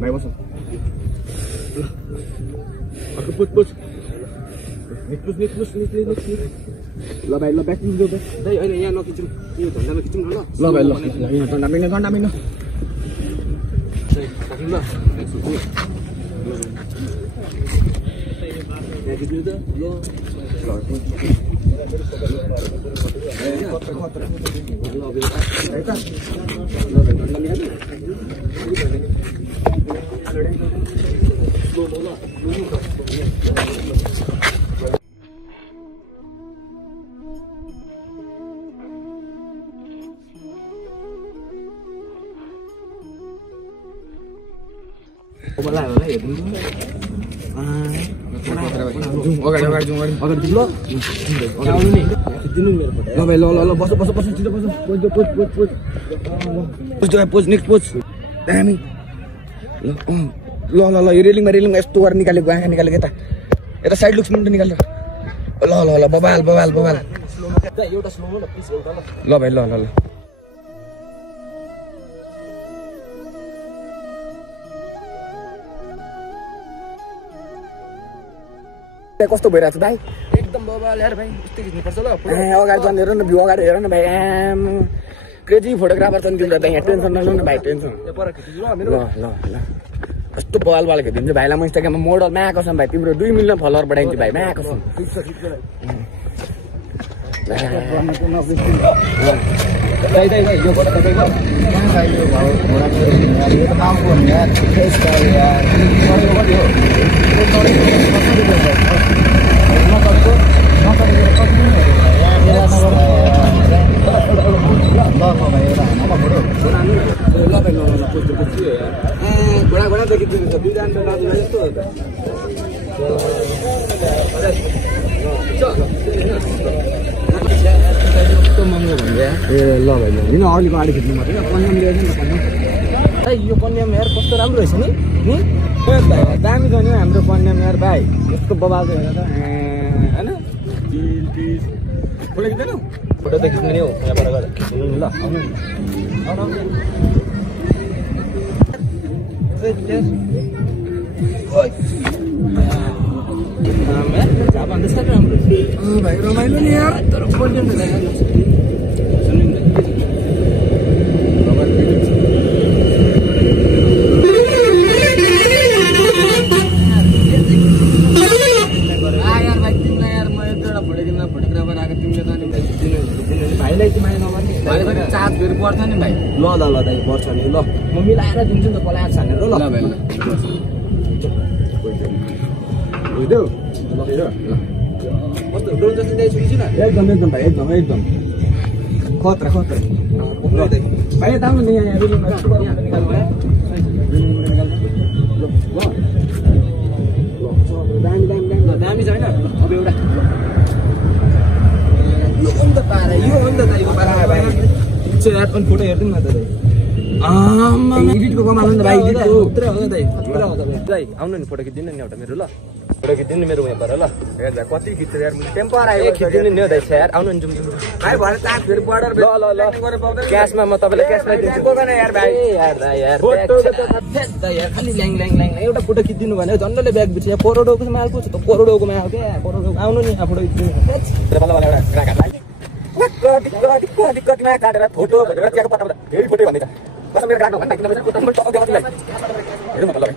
भाइ बस अर्को पुछ ल भाइ ल ब्याक निस्क्यो दाइ अहिले यहाँ नखिचौँ यो झन्डामा खिचौँ न ल भाइ ल यहाँ ठन्डा मिल्ने ल ल रेलिङमा यस्तो गरेर निकालेको आँखा निकालेको यता साइड लुक्स पनि निकालेर ल बबाल ल भाइ ल कस्तो भइरहेको छ भाइ एकदम बबाल यार भाइ यस्तै खिच्नुपर्छ ल अगाडि जानु हेर न भ्यू अगाडि हेर न भाइ क्रेजी फोटोग्राफर छ नि तिम्रो त यहाँ टेन्सन नलिनु न भाइ टेन्सन ल कस्तो बवाल खिचिदिन्छु भाइलाई म इन्स्टाग्राममा मोडलमा आएको छ भाइ तिम्रो 2 मिलियन फलोअर बढाइदिन्छु भाइ आएको छ घोडा देखिदिनु छ बिरान राजु जस्तो महँगो भन्छ ए ल भाइ होइन अलिक अगाडि खिच्नु मात्रै कन्याम ल्याएछ नि त यो कन्याम हेर कस्तो राम्रो रहेछ नि भाइ दामी छ नि हाम्रो कन्याम हेर भाइ यस्तो बबाल छ हेर त होइन फोटो खिच्दैन फोटो त खिच्नु नि हौ यहाँबाट गएर खिच्नु नि ल आउनु भाइ रमाइलो नि यार तर भाइलाई चाहिँ माया नगर्ने भाइले चार्ज फेरि पर्छ नि भाइ ल दाइ पर्छ नि ल म मिलाएर दिन्छु नि त कसलाई छानेर ल भाइ कस्तो ड्रोन जस्तो दाइ छुइछु न एकदम भाइ एकदम खतरा भाइ यता आउनु नि यहाँ दामी छ होइन अब एउटा यो अन्त पारा यो अन्त दाइको पारा भाइ पिक्चर यार पनि फोटो हेर्दिउँ न त दाइ एडिटको कमाल हो नि त भाइ एडिटको पुरा हो दाइ दाइ आउनु नि फोटो खिच्दिनु नि एउटा मेरो ल फोटो खिच्दिनु नि मेरो उहाँबाट ल हेर भाइ कति खिच्छ यार मैले टेम्पर आयो खिच्दिनु नि हो दाइ यार आउनु नि जुम भाइ भरे चार्ज फेरि बर्डर ल क्याशमा म तपाईलाई क्याशमा दिन्छु बोकेन यार भाइ यार दाइ यार दाइ यार खाली ल्याङ एउटा फोटो खिच्दिनु भने झन्डले ब्याग बिच यहाँ करोडौको माल पो छ त करोडौको माल के करोडौको आउनु नि यहाँ फोटो खिच्दिनु कतिमा काटेर फोटो भनेर त्यहाँको पत्ता धेरै फोटो भन्दै बस मेरो काट्नु भन्दा किन हेर्नु मतलब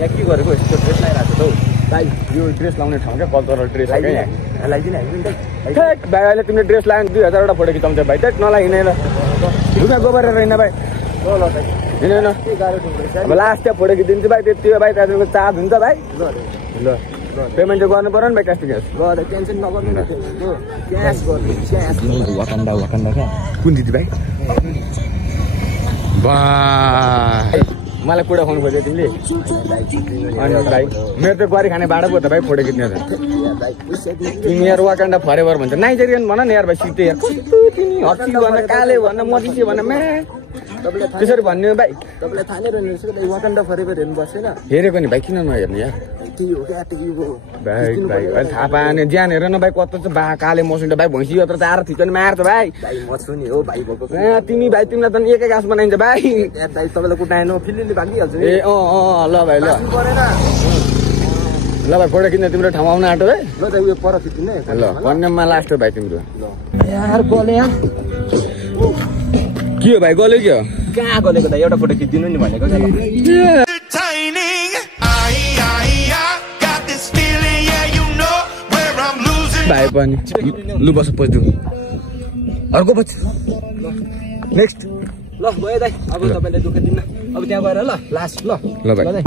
यहाँ के गरेको यस्तो ड्रेस लगाइरहेको छ भाइ यो ड्रेस लाउने ठाउँ क्या कल्चरल ड्रेस हो क्या यहाँ लगाइदिने भाइ अहिले तिमीले ड्रेस लगायो 2000 वटा फोटो खिचाउँछ भाइ त्यही नलागिने ल ढुङ्गा गोबरेर होइन भाइ ल भाइ हिँडेन अब लास्ट त्यहाँ फोटो खिचिदिन्छु भाइ त्यति हो भाइ त्यहाँदेखिको चार्ज हुन्छ भाइ ल पेमेन्ट चाहिँ गर्नु पर्यो नि भाइ क्यास टु क्यास ल टेन्सन नगर्नु न क्यास गर्नु क्यास वाकान्डा क्या कुन दिदी भाइ मलाई कुरा खुवाउनु खोज्यो तिमीले अनि भाइ मेरो त गरी खाने बाटो पो त भाइ फोटो खिच्ने त तिमी यार वाकान्डा फरेभर भन्छ नाइजेरियन भन न यार भाइ सिक्दै यार कस्तो तिमी हर्सी भन काले भन मधिसे भन म्या त्यसरी भन्ने भाइ तपाईँलाई थाहा नै रहेन रहेछ वाकान्डा फरेभर हेर्नु बसेन हेरेको नि भाइ किन नहेर्ने यार भाइ थाहा पाएन ज्यान हेर न भाइ कस्तो चाहिँ बा काले मसुन्डा भाइ भैँसी यत्र चार थिचन मार्छ भाइ मसु नि हो भाइ भएको तिमी भाइ तिमीलाई त एकै घाँस बनाइन्छ भाइ तपाईँलाई कुटाएन फिल्ली ए ल भाइ ल ल भाइ फोटो खिच्न तिम्रो ठाउँ आउन आँटो है ल त उयो पर खिच्ने ल कन्याममा लास्ट हो भाइ तिम्रो यार गले यार के हो भाइ गल्यो के हो कहाँ गलेको त एउटा फोटो खिचिदिनु नि भनेको भाइ पनि लु बस पस्छु अर्को पछि नेक्स्ट ल गयो दाइ अब तपाईले दुःख दिन्न अब त्यहाँ गएर ल लास्ट ल भाइ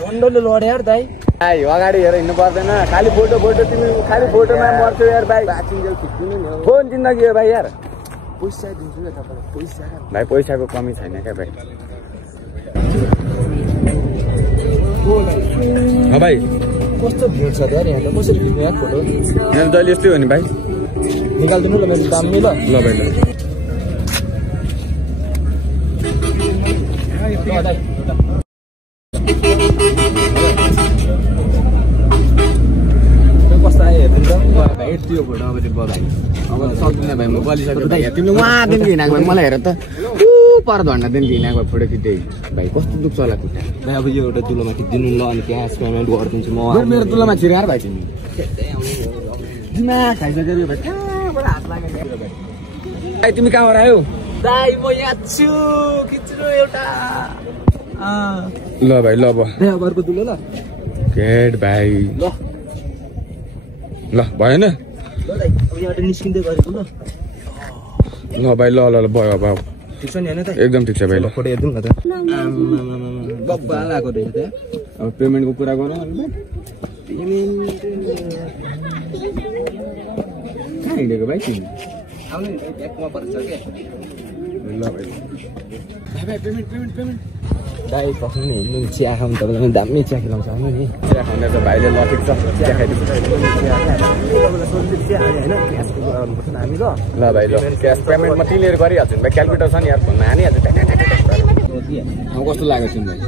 गन्डोले लड्यो यार दाइ भाइ अगाडि हेर हिँड्नु पर्दैन खाली फोटो तिमी खाली फोटोमा मर्छौ यार भाइ फोन जिन्दगी हो भाइ यार पैसा दिन्छु नि तपाईलाई पैसा भाइ पैसाको कमी छैन क्या भाइ भाइ कस्तो भिड छ यार यहाँ त कसरी खिच्नु यार फोटो यहाँ जहिले यस्तै हो नि भाइ निकाल्दिनु ल मेरो दाम नि ल भाइ ल कस्तो आयो हेर्नु त भाइ त्यो फोटो अब चाहिँ भाइ अब सक्दिनँ भाइ म बलिसक्यो भाइ तिमीले उहाँदेखि हिँडाएको भाइ मलाई हेर त पर धन्डादेखि हिँडाएको फोटो खिच्दै भाइ कस्तो दुख्छ होला खुट्टा भाइ अब यो एउटा तुलोमा खिचिदिनु ल अनि क्यास पेमेन्ट गरिदिन्छु म मेरो तुलामा छिराएर भाइ तिमी दिमाग खाइसक्यो भाइ कहाँबाट हात लाग्यो भाइ तिमी कहाँबाट आयो दाइ म यहाँ छु खिच्नु एउटा ल भाइ ल अब अर्को तुलो ल गेट भाइ ल भएन ल दाइ अब यहाँबाट निस्किँदै गरेको ल भाइ ल भयो अब ठिक छ नि होइन त एकदम ठिक छ भाइ ल फोटो हेर्दिउँ न त बब्बा लगाएको रहेछ त अब पेमेन्टको कुरा गरौँ अनि कहाँ हिँडेको भाइ तिमी आउनु नि ब्यागमा पर्छ क्या ल भाइ भाइ पेमेन्ट दाइ पक्नु नि हिँड्नु चिया खाउँ तपाईँलाई दामी चिया खिलाउँछ आउनु नि चिया खाउने त भाइले ल ठिक छ चिया खाइदिन्छ ल भाइ ल क्यास पेमेन्ट म तिमीहरू गरिहाल्छु नि भाइ क्यालकुलेटर छ नि यार फोनमा हानिहाल्छु अब कस्तो लाग्यो तिमीलाई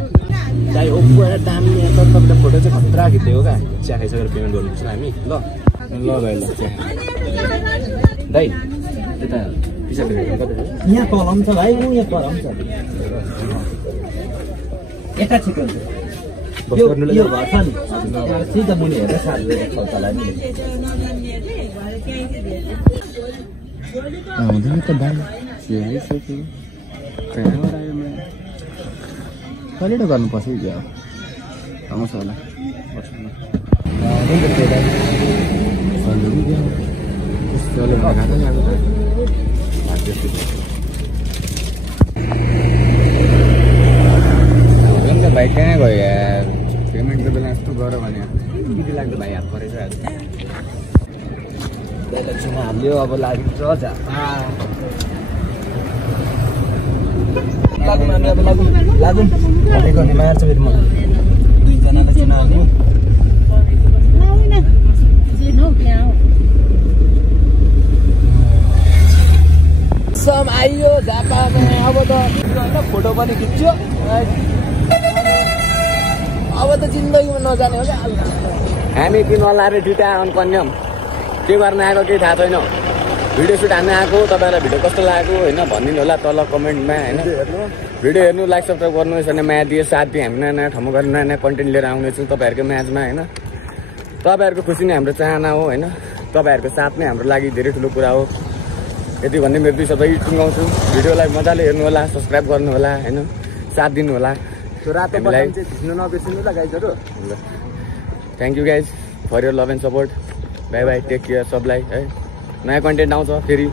दाइ ओप्पो एउटा दामी तपाईँले फोटो चाहिँ खतरा खिच्दै हो क्या चिया खाइसकेर पेमेन्ट गर्नुपर्छ हामी ल भाइ ल दाइ यता यहाँ कलम छ भाइ यहाँ कलम छ यता छिटो यो घर छ नि सिधा मुनि हेरेर साथीले शौचालय नि हुँदैन त भाइ आइसक्यो कहाँबाट आयो कहिलेबाट गर्नुपर्छ है क्या आउँछ होला भाइ कहाँ गयो यार पेमेन्टको बेला यस्तो गऱ्यो भने बिजी लाग्दो भाइ हात परेछ हाल्यो अब लाग्छ लागौँ भनेको नि मार्छ फेरि मलाई दुईजनालाई चिनाउने सम आइयो झापामा अब त होइन फोटो पनि खिच्यो अब त जिन्दगीमा नजाने हो क्या हामी कि नलाएर ढिटा आउनु कन्यम के गर्न आएको केही थाहा छैन भिडियो सुट हान्न आएको तपाईँलाई भिडियो कस्तो लाग्यो होइन भनिदिनु होला तल कमेन्टमा होइन भिडियो हेर्नु लाइक सब्सक्राइब गर्नु यसरी म्याच दिए साथ दिए हामी नयाँ नयाँ ठाउँमा गएर नयाँ नयाँ कन्टेन्ट लिएर आउनेछौँ तपाईँहरूको म्याचमा होइन तपाईँहरूको खुसी नै हाम्रो चाहना हो होइन तपाईँहरूको साथ नै हाम्रो लागि धेरै ठुलो कुरा हो यति भन्ने मेरो दुई शब्द टुङ्गाउँछु भिडियोलाई मजाले हेर्नु होला सब्सक्राइब गर्नु होला होइन साथ दिनु होला रातोलाई खिच्नु नबिर्सिनु ल गाइजहरू thank you guys for your love and support bye bye take care सबलाई है नयाँ कन्टेन्ट आउँछ फेरि